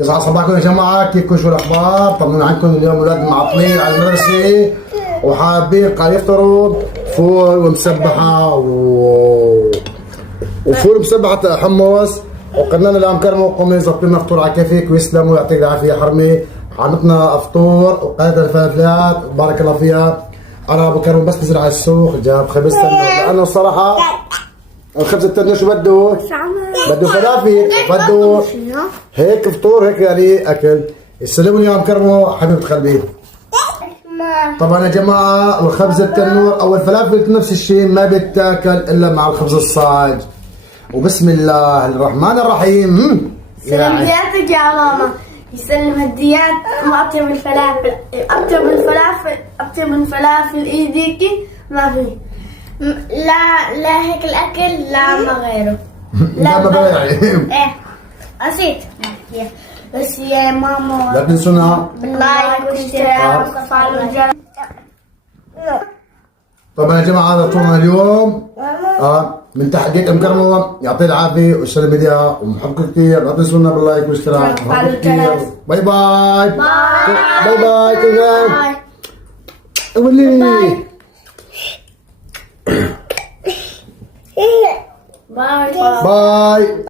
يسعد صباحكم يا جماعه، كيفكم؟ شو الاخبار؟ طمنوا عنكم. اليوم اولادنا معطلين على المدرسه وحابين قاعد يفطروا فول ومسبحه وفول مسبحه حمص، وقلنا لنا اليوم كرموا قومي ظبطوا لنا فطور على كيفك ويسلموا ويعطيك العافيه يا حرمي. عملتنا فطور وقالت الفلافلات بارك الله فيها. انا ابو كرم بس نزل على السوق جاب خبز تنور، لانه الصراحه الخبز التنور شو بده؟ بده فلافل، بده هيك فطور، هيك يعني اكل. يسلموا لي يا مكرمه حبيبه قلبي. طبعا يا جماعه الخبز التنور او الفلافل نفس الشيء، ما بيتاكل الا مع الخبز الصاج. وبسم الله الرحمن الرحيم. سلام هدياتك يا ماما. يسلم هديات واطيب الفلافل، اطيب من فلافل ايديكي ما في. لا هيك الاكل لا ما غيره. لا ما بيعي. ايه نسيت بس يا ماما لا تنسونا باللايك والاشتراك وتفعيل الجرس. طبعا يا جماعه هذا طولنا اليوم من تحقيق مكرمه، يعطيه العافيه والسلام ايديها ومحبكم كثير. لا تنسونا باللايك والاشتراك. وتفعيل الجرس. باي باي باي باي باي ولي باي باي.